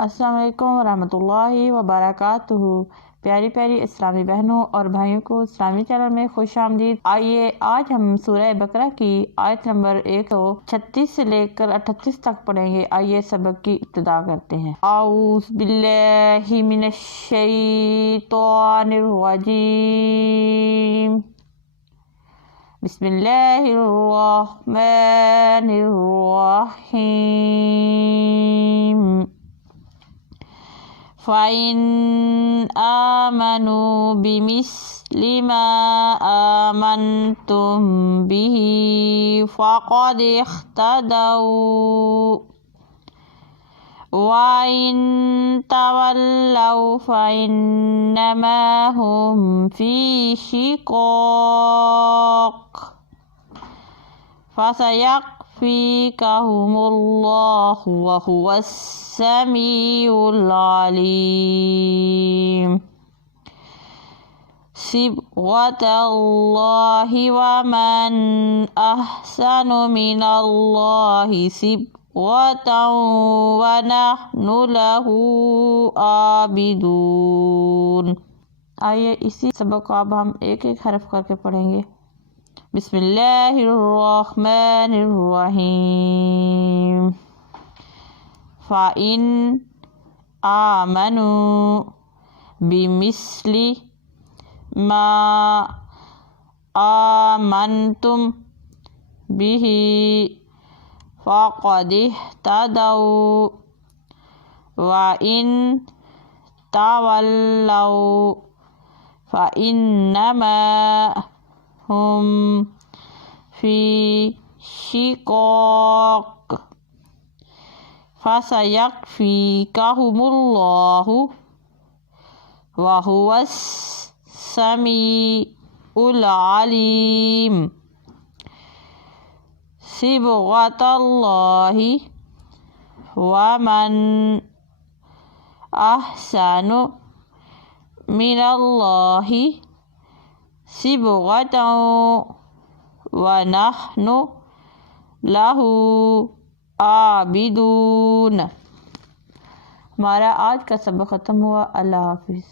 अस्सलाम वालेकुम वरहमतुल्लाहि वबरकातुहू। प्यारी प्यारी इस्लामी बहनों और भाइयों को इस्लामी चैनल में खुश आमदीद। आइए आज हम सूरह बकरा की आयत नंबर 136 से लेकर 38 तक पढ़ेंगे। आइए सबक की इब्तिदा करते हैं। आऊज़ु बिल्लाहि मिनश शैतानिर रजीम। बिस्मिल्लाहिर्रहमानिर्रहीम। फ़इन आमनू बिमिस्लि मा आमनतुम बिही फ़क़द इह्तदौ वइन तवल्लौ फ़इन्नमा हुम फ़ी शिक़ाक़ फ़सयक्फ़ीकहुमुल्लाहु वहुवस्समीउल अलीम। सिबग़तल्लाहि वमन अहसनु मिनल्लाहि सिबग़तन वनहनु लहू आबिदून। आइए इसी सबक को अब हम एक एक हरफ करके पढ़ेंगे। बिस्मिल्लाहिर्रहमानिर्रहीम। फ़इन आमनू बिमिस्लि मा आमनतुम बिही फ़क़द इह्तदौ वइन तवल्लौ फ़इन्नमा हुम फ़ी शिक़ाक़ फ़सयक्फ़ीकहुमुल्लाहु वहुवस्समीउल अलीम। सिबग़तल्लाहि वमन अहसनु मिनल्लाहि सिबग़तन वनहनु लहू आबिदून। हमारा आज का सबक ख़त्म हुआ। अल्लाह हाफ़िज़।